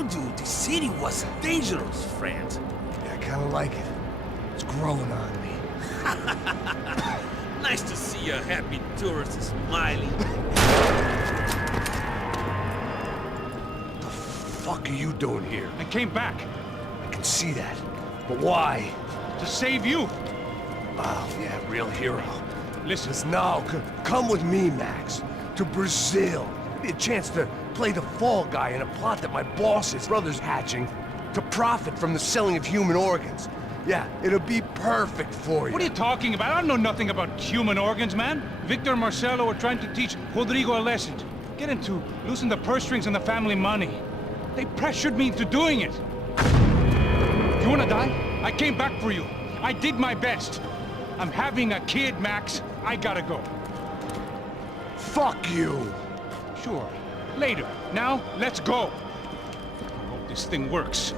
told you the city was dangerous, friend. Yeah, I kinda like it. It's growing on me. Nice to see a happy tourist smiling. The fuck are you doing here? I came back I can see that. But why? to save you. Oh, yeah, real hero. Listen, Now, come with me, Max. To Brazil. Give me a chance to play the fall guy in a plot that my boss's brother's hatching to profit from the selling of human organs. Yeah, it'll be perfect for you. what are you talking about? I don't know nothing about human organs, man. Victor and Marcelo are trying to teach Rodrigo a lesson. Get into losing the purse strings and the family money. They pressured me into doing it. You wanna die? I came back for you. I did my best. I'm having a kid, Max. I gotta go. Fuck you! Sure. Later. Now, let's go. I hope this thing works.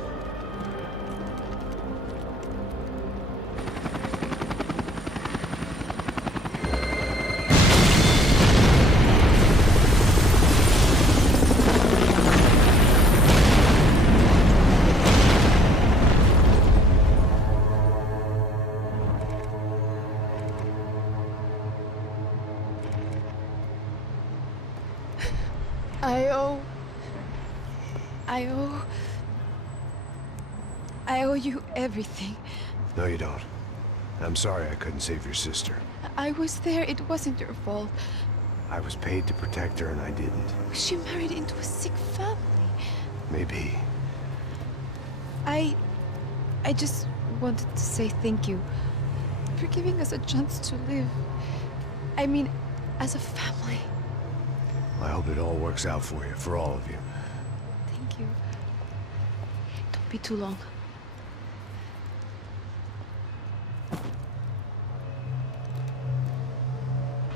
I owe you everything. No, you don't. I'm sorry I couldn't save your sister. I was there, it wasn't your fault. I was paid to protect her and I didn't. She married into a sick family. Maybe. I just wanted to say thank you for giving us a chance to live. I mean, as a family. I hope it all works out for you, for all of you. Thank you. Don't be too long.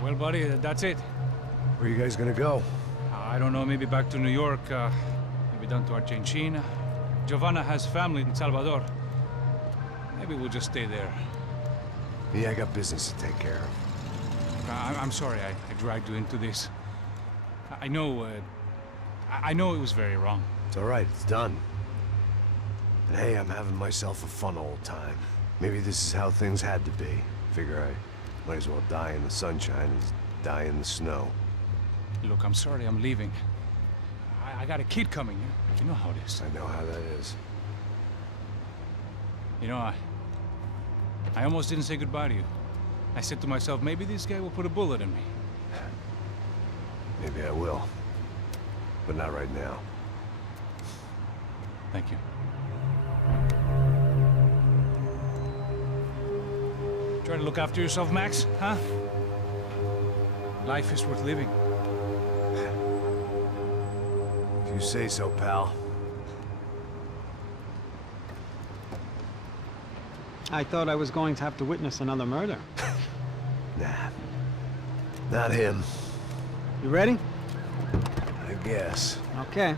Well, buddy, that's it. Where are you guys gonna go? I don't know, maybe back to New York, maybe down to Argentina. Giovanna has family in Salvador. Maybe we'll just stay there. Yeah, I got business to take care of. I'm sorry I dragged you into this. I know it was very wrong. It's all right, it's done. And hey, I'm having myself a fun old time. Maybe this is how things had to be. Figure I might as well die in the sunshine as die in the snow. Look, I'm sorry I'm leaving. I got a kid coming. You know how it is. I know how that is. You know, I almost didn't say goodbye to you. I said to myself, maybe this guy will put a bullet in me. Maybe I will. But not right now. Thank you. Try to look after yourself, Max, huh? Life is worth living. If you say so, pal. I thought I was going to have to witness another murder. Nah. Not him. You ready? I guess. Okay.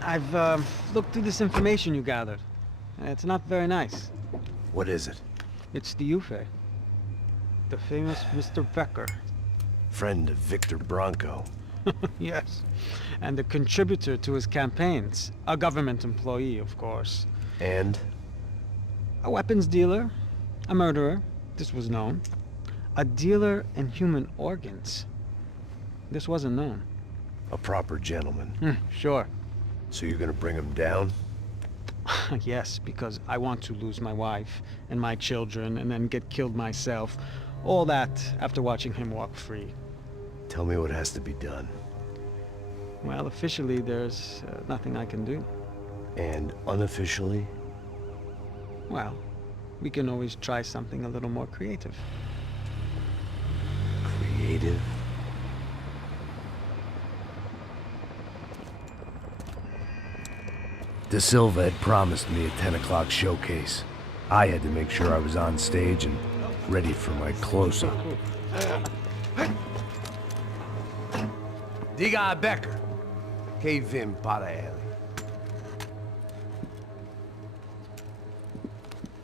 I've looked through this information you gathered. It's not very nice. What is it? It's the Ufe. The famous Mr. Becker. Friend of Victor Bronco. Yes. And a contributor to his campaigns. A government employee, of course. And? A weapons dealer. A murderer. This was known. A dealer in human organs. This wasn't known. A proper gentleman. Sure. So you're gonna bring him down? Yes, because I want to lose my wife and my children and then get killed myself. All that after watching him walk free. Tell me what has to be done. Well, officially, there's nothing I can do. And unofficially? Well, we can always try something a little more creative. Creative? De Silva had promised me a 10 o'clock showcase. I had to make sure I was on stage and ready for my close-up. Diga a Becker. Que vim para ele.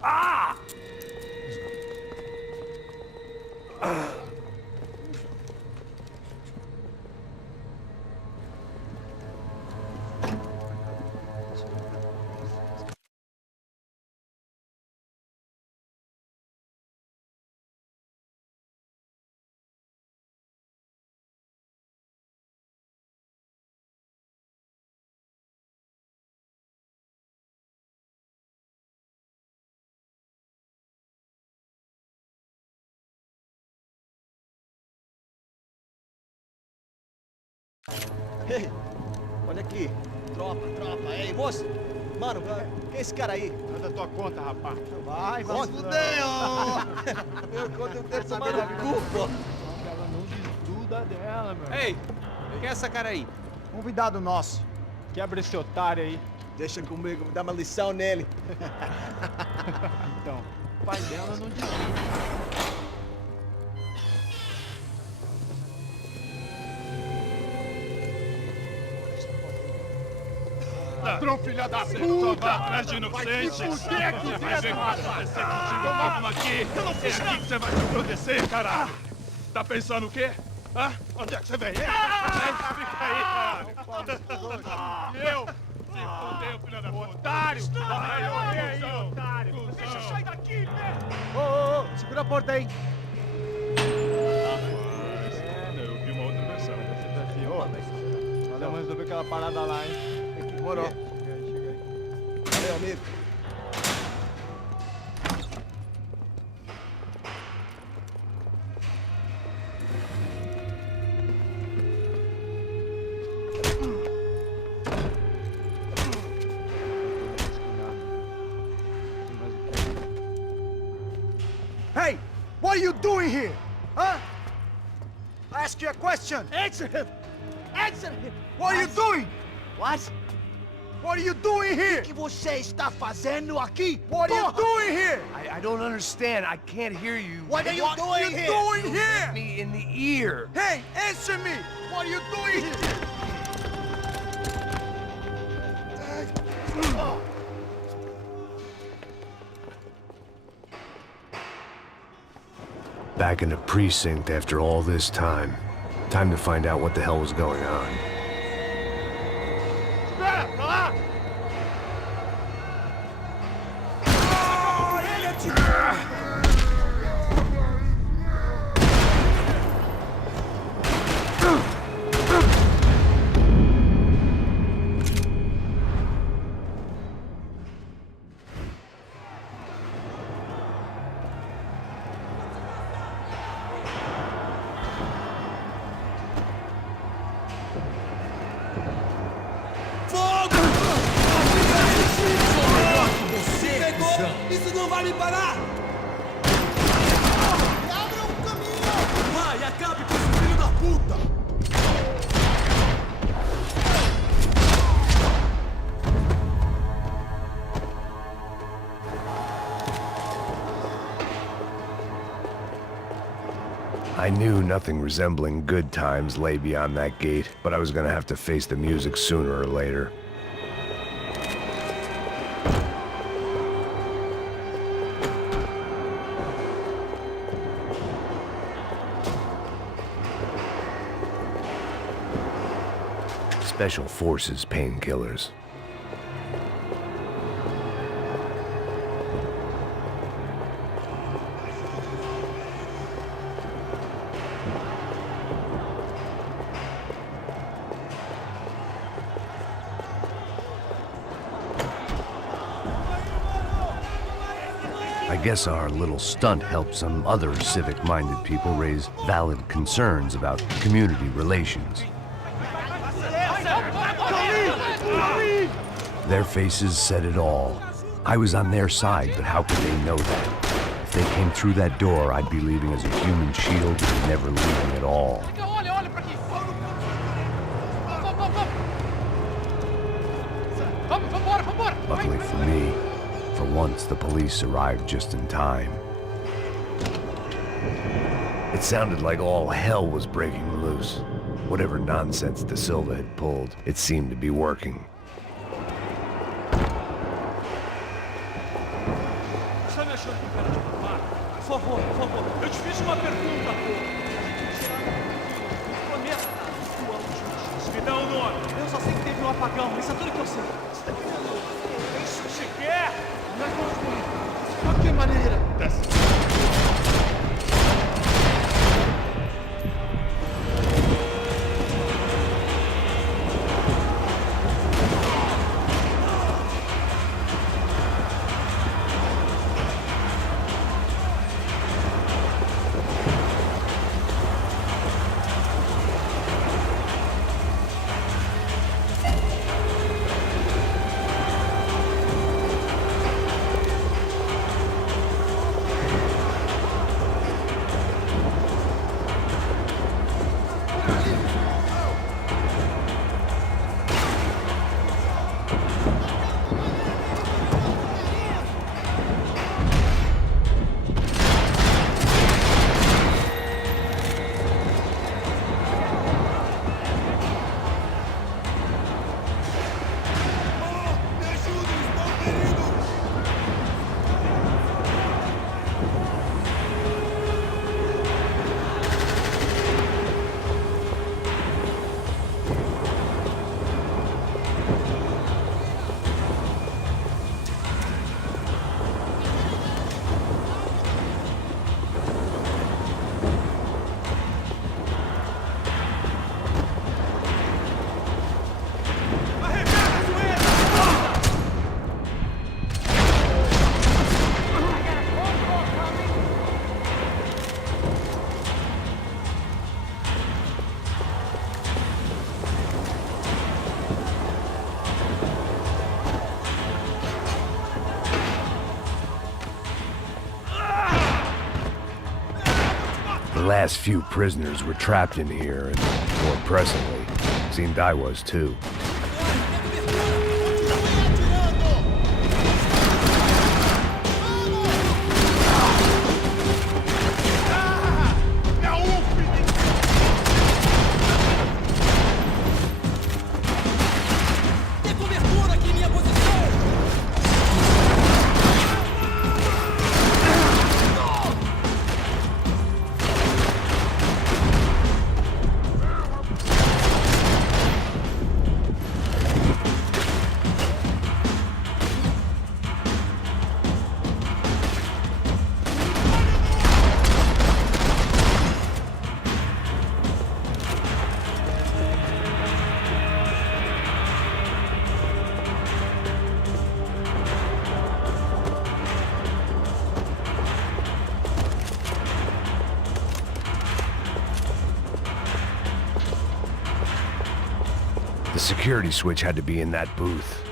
Ah! Ei, olha aqui. Tropa. Ei, moço. Mano, quem é esse cara aí? Manda tua conta, rapaz. Vai se fuder, ó. Meu conta eu quero tomar no cu, pô. Ela não desgruda dela, meu. Ei, quem é essa cara aí? Convidado nosso. Quebra esse otário aí. Deixa comigo, vou dar uma lição nele. Então, o pai dela não desgruda. Ladrão, filha da puta! Vai atrás de inocente! Vai ver o que vai acontecer contigo. Vamos aqui! Eu não fiz nada! É aqui que você vai se proteger, caralho! Tá pensando o quê? Hã? Onde é que você vem? Fica aí, caralho! Eu? Se fudeu, filha da puta! Otário! Vai, otário! Deixa eu sair daqui, velho! Ô, segura a porta aí. Eu vi uma outra versão. Vamos resolver aquela parada lá, hein? Demorou. Chega aí. Valeu, amigo. Hey, what are you doing here? Huh? I ask you a question. Answer him! Answer him. What are you doing? What? What are you doing here? O que você está fazendo aqui? What are you Porra! doing here? I don't understand. I can't hear you. What are you doing here? doing You here? hit Me in the ear. Hey, answer me! What are you doing here? Back in the precinct after all this time. Time to find out what the hell was going on. Isso não vai me parar! Abra um caminho! Vai, acabe com esse filho da puta! I knew nothing resembling good times lay beyond that gate, but I was gonna have to face the music sooner or later. Special Forces painkillers. I guess our little stunt helped some other civic-minded people raise valid concerns about community relations. Their faces said it all. I was on their side, but how could they know that? If they came through that door, I'd be leaving as a human shield and never leaving at all. Luckily for me, for once the police arrived just in time. It sounded like all hell was breaking loose. Whatever nonsense De Silva had pulled, it seemed to be working. Por favor, eu te fiz uma pergunta, pô. Prometa, me dá um nome. Eu só sei que teve um apagão, isso é tudo que eu sei. Você tá querendo? É isso que você quer? Não é como de que maneira? Desce. last few prisoners were trapped in here, and more pressingly, seemed I was too. The security switch had to be in that booth.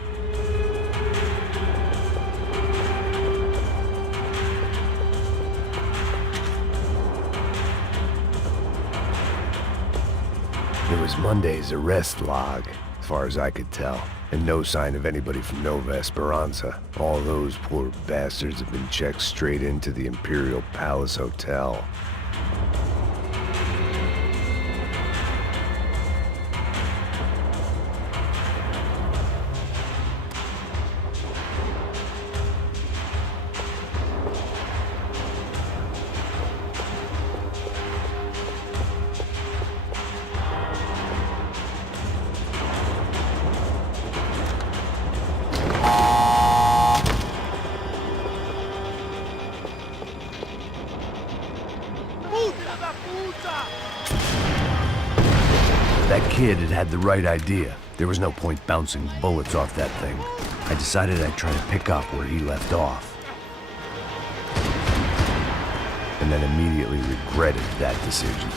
It was Monday's arrest log, as far as I could tell, and no sign of anybody from Nova Esperanza. All those poor bastards have been checked straight into the Imperial Palace Hotel. That kid had the right idea. There was no point bouncing bullets off that thing. I decided I'd try to pick up where he left off. And then immediately regretted that decision.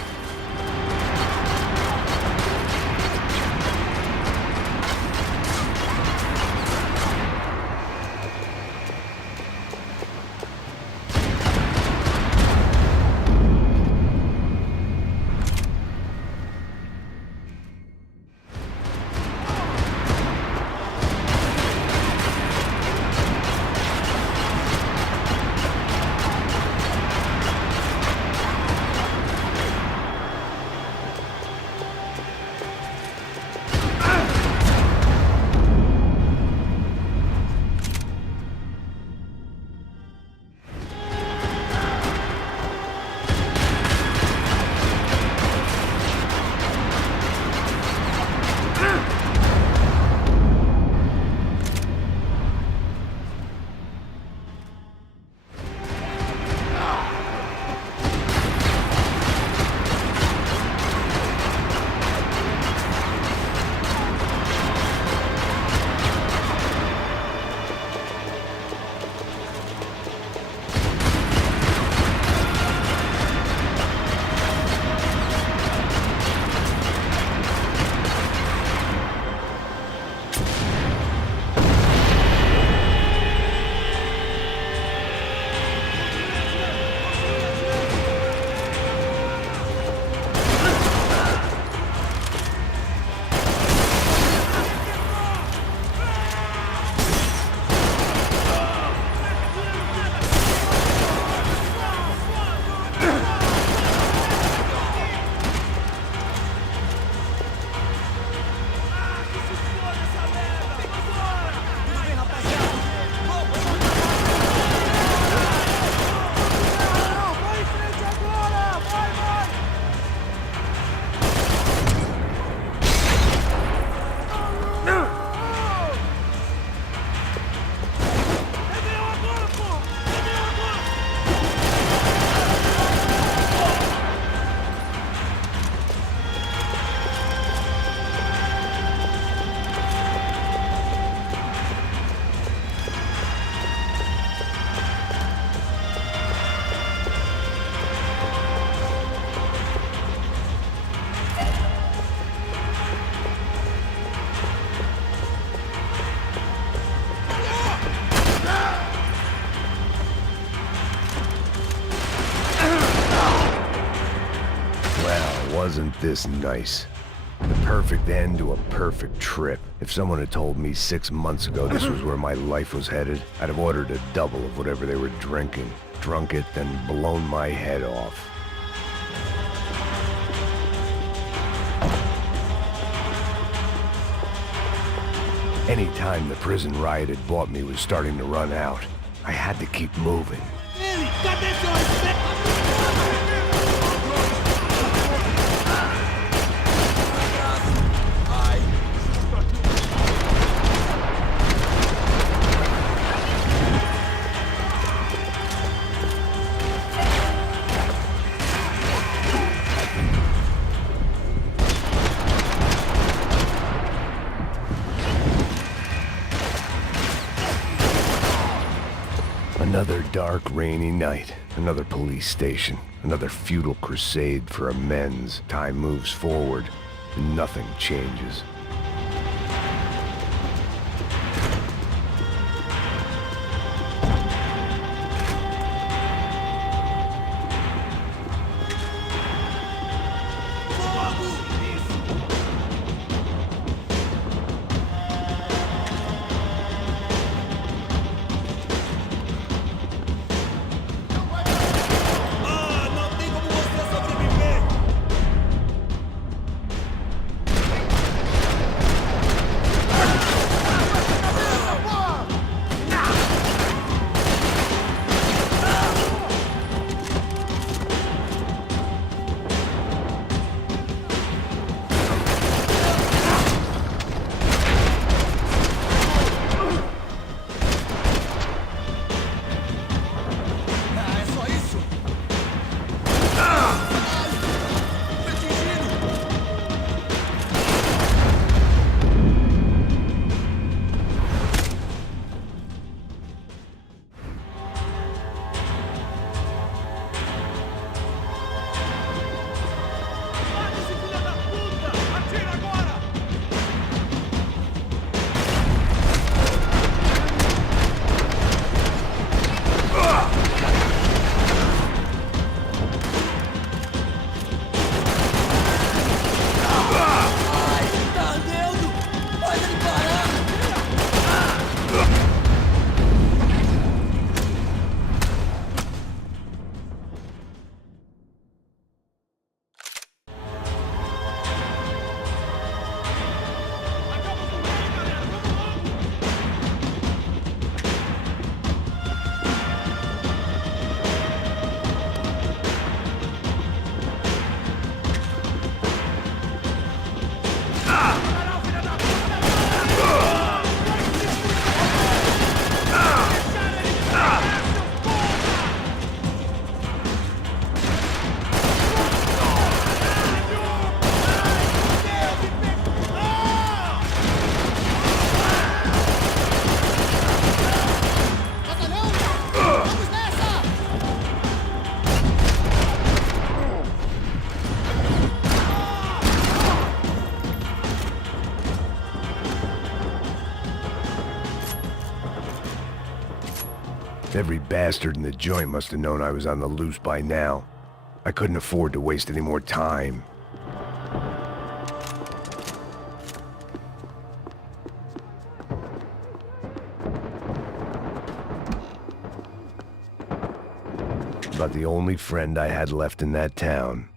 wasn't this nice? The perfect end to a perfect trip. If someone had told me 6 months ago this was where my life was headed, I'd have ordered a double of whatever they were drinking, drunk it, then blown my head off. Any time the prison riot had bought me was starting to run out, I had to keep moving. Another dark, rainy night, another police station, another futile crusade for amends. Time moves forward, and nothing changes. Every bastard in the joint must have known I was on the loose by now. I couldn't afford to waste any more time. About the only friend I had left in that town.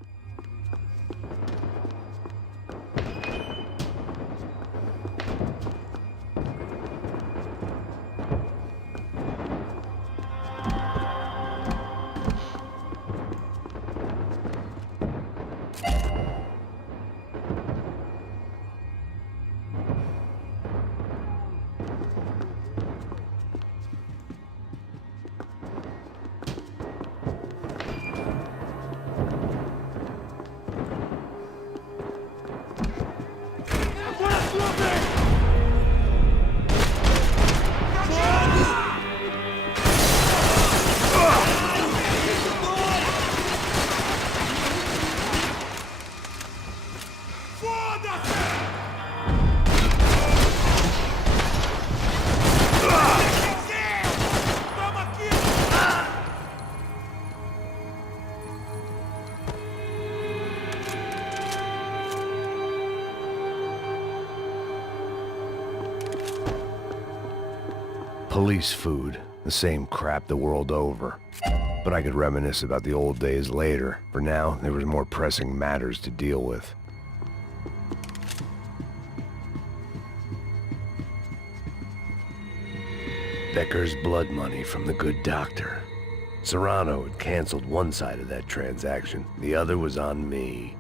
Police food, the same crap the world over. But I could reminisce about the old days later. For now, there was more pressing matters to deal with. Becker's blood money from the good doctor. Serrano had canceled one side of that transaction. The other was on me.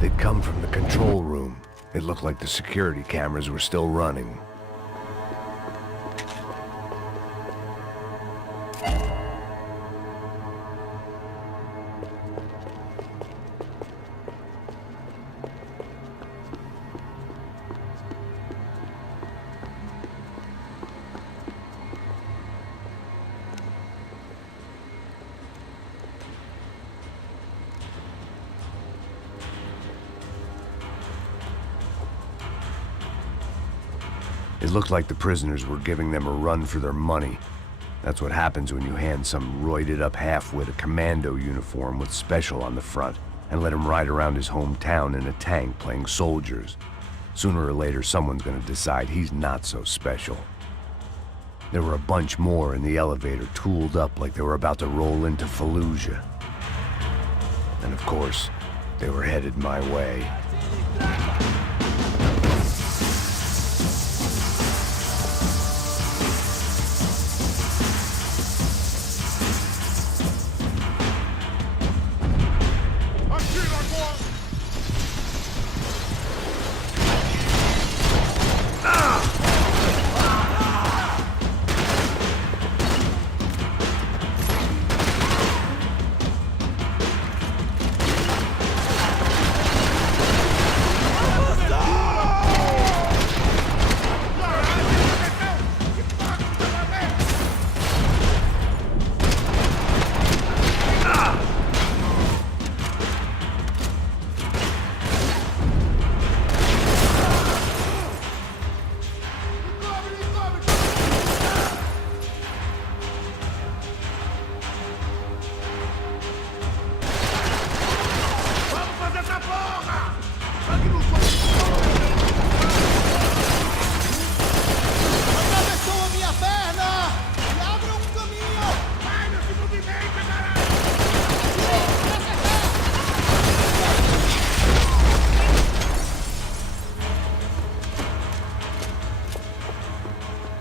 They'd come from the control room. It looked like the security cameras were still running. It looked like the prisoners were giving them a run for their money. That's what happens when you hand some roided-up half-wit a commando uniform with special on the front and let him ride around his hometown in a tank playing soldiers. Sooner or later, someone's gonna decide he's not so special. There were a bunch more in the elevator, tooled up like they were about to roll into Fallujah. And of course, they were headed my way.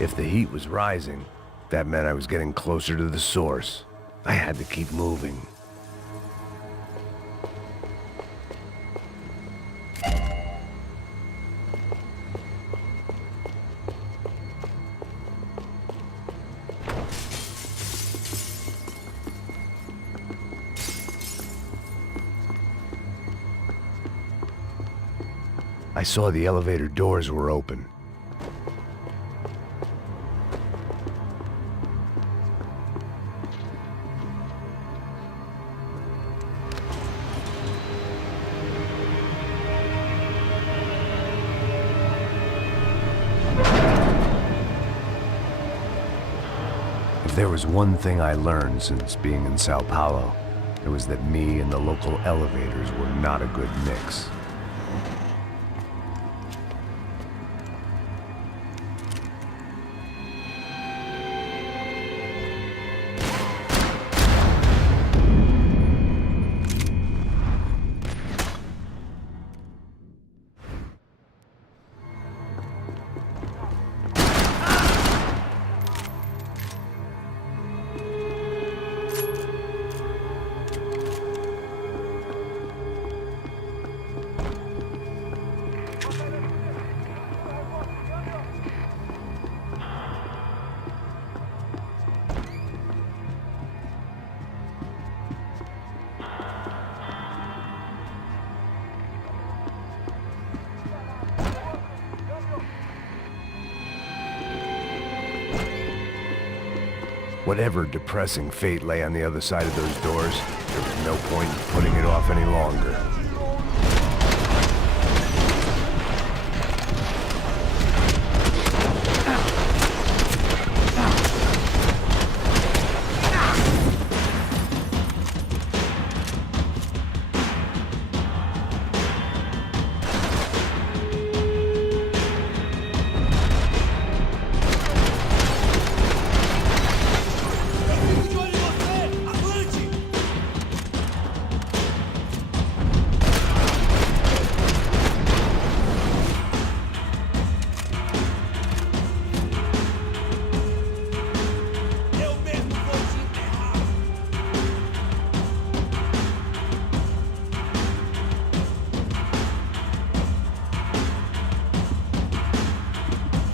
If the heat was rising, that meant I was getting closer to the source. I had to keep moving. I saw the elevator doors were open. If there was one thing I learned since being in Sao Paulo, it was that me and the local elevators were not a good mix. Whatever depressing fate lay on the other side of those doors, there was no point in putting it off any longer.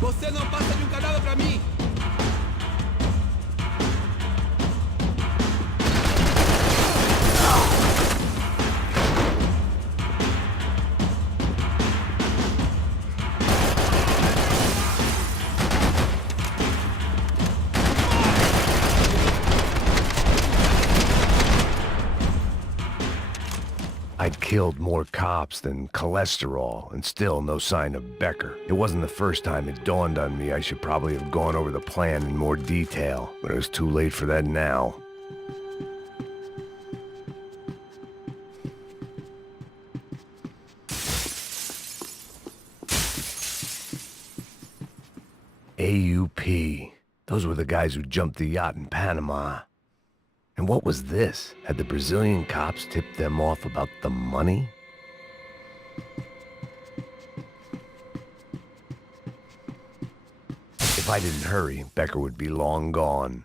Você não passa de cadáver pra mim! I'd killed more cops than cholesterol, and still no sign of Becker. It wasn't the first time it dawned on me I should probably have gone over the plan in more detail, but it was too late for that now. AUP. Those were the guys who jumped the yacht in Panama. And what was this? Had the Brazilian cops tipped them off about the money? If I didn't hurry, Becker would be long gone.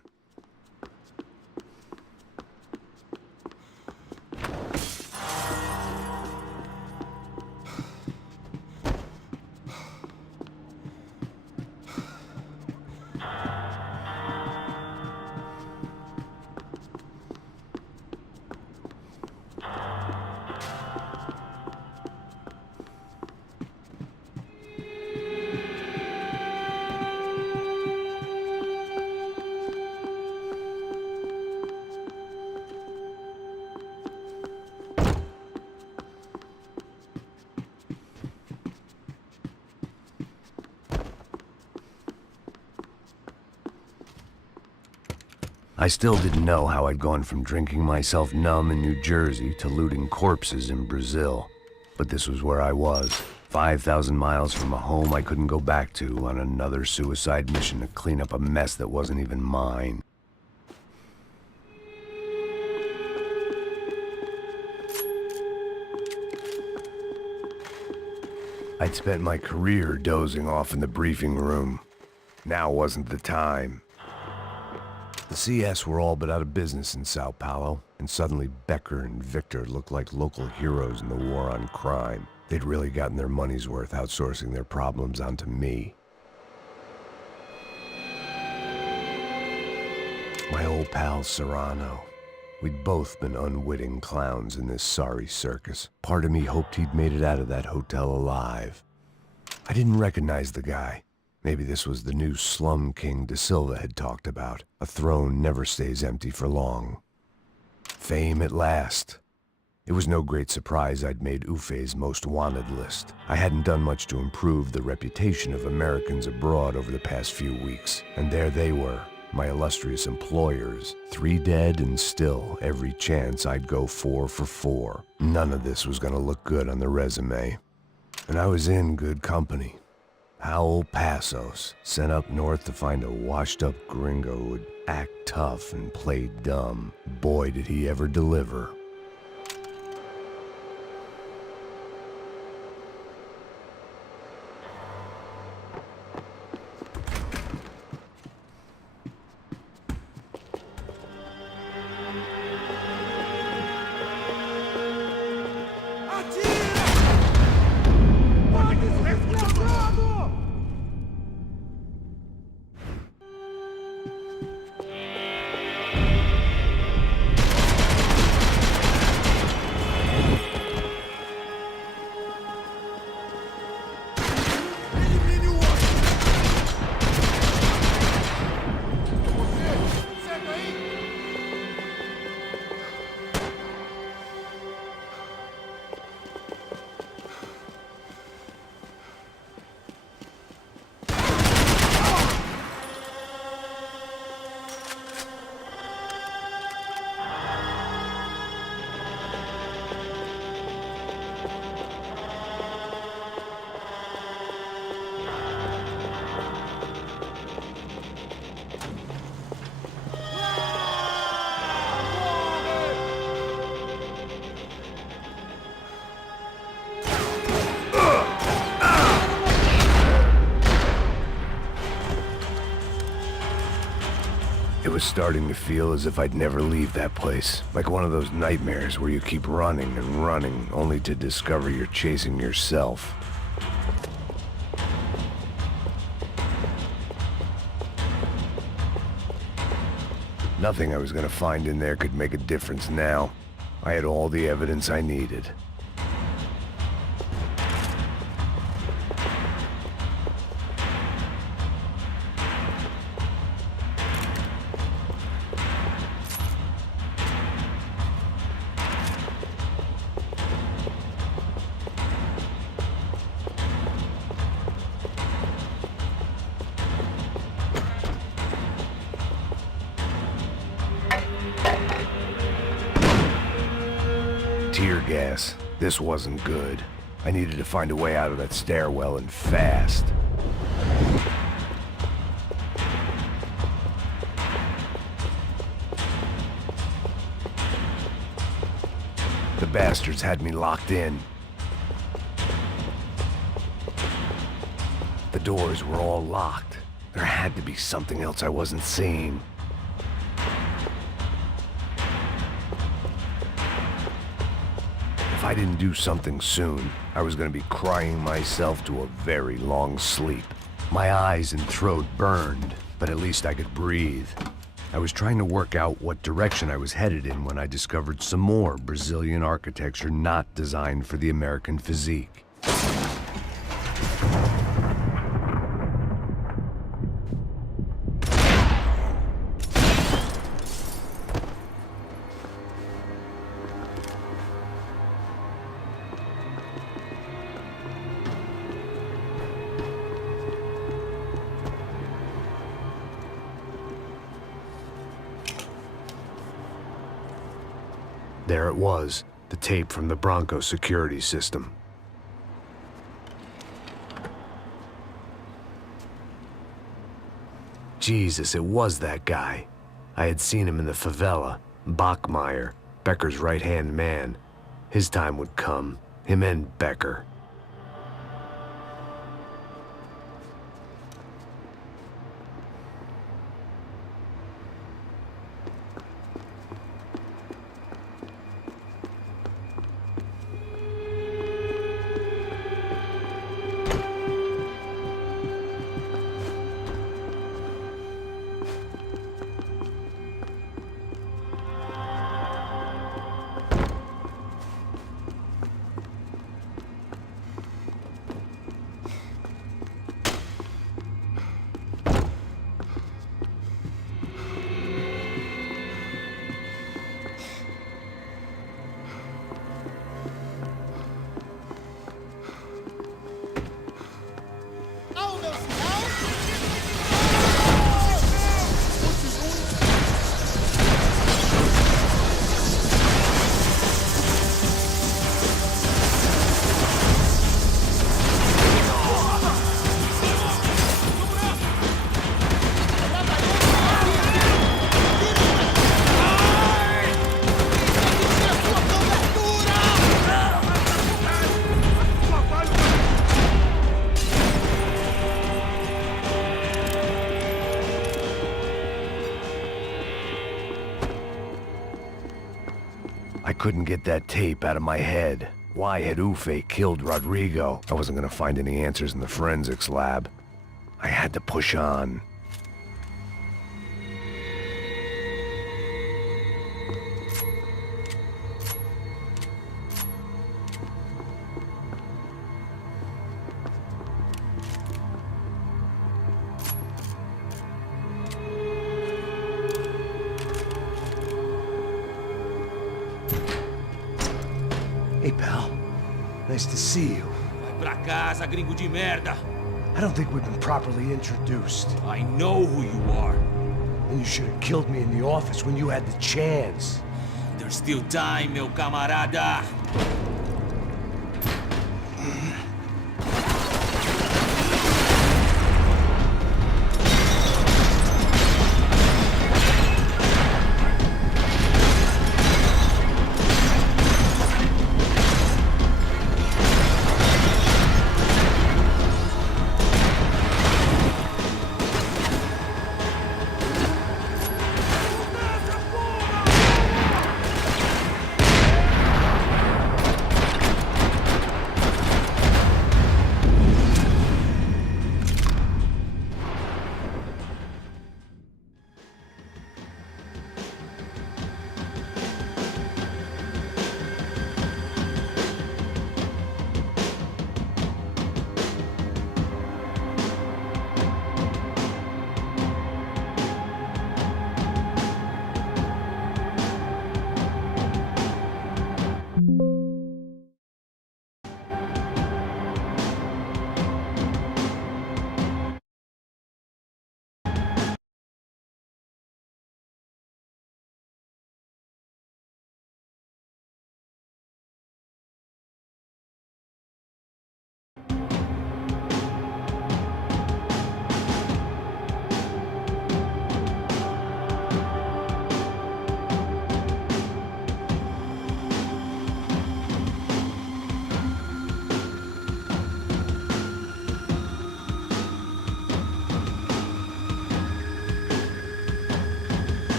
I still didn't know how I'd gone from drinking myself numb in New-Jersey to looting corpses in Brazil. But this was where I was, 5,000 miles from a home I couldn't go back to, on another suicide mission to clean up a mess that wasn't even mine. I'd spent my career dozing off in the briefing room. Now wasn't the time. The CS were all but out of business in Sao Paulo, and suddenly Becker and Victor looked like local heroes in the war on crime. They'd really gotten their money's worth outsourcing their problems onto me. My old pal Serrano. We'd both been unwitting clowns in this sorry circus. Part of me hoped he'd made it out of that hotel alive. I didn't recognize the guy. Maybe this was the new slum king De Silva had talked about. A throne never stays empty for long. Fame at last. It was no great surprise I'd made Ufe's most wanted list. I hadn't done much to improve the reputation of Americans abroad over the past few weeks, and there they were, my illustrious employers, 3 dead and still every chance I'd go 4 for 4. None of this was gonna look good on the resume. And I was in good company. Raulь Passos, sent up north to find a washed-up gringo who'd act tough and play dumb. Boy, did he ever deliver. It was starting to feel as if I'd never leave that place. Like one of those nightmares where you keep running and running, only to discover you're chasing yourself. Nothing I was gonna find in there could make a difference now. I had all the evidence I needed. Tear gas. This wasn't good. I needed to find a way out of that stairwell and fast. The bastards had me locked in. The doors were all locked. There had to be something else I wasn't seeing. If I didn't do something soon, I was going to be crying myself to a very long sleep. My eyes and throat burned, but at least I could breathe. I was trying to work out what direction I was headed in when I discovered some more Brazilian architecture not designed for the American physique. There it was, the tape from the Bronco security system. Jesus, it was that guy. I had seen him in the favela, Bachmeyer, Becker's right-hand man. His time would come, him and Becker. I couldn't get that tape out of my head. Why had Ufe killed Rodrigo? I wasn't gonna find any answers in the forensics lab. I had to push on. Hey, pal. Nice to see you. Vai pra casa, gringo de merda. I don't think we've been properly introduced. I know who you are. And you should have killed me in the office when you had the chance. There's still time, meu camarada.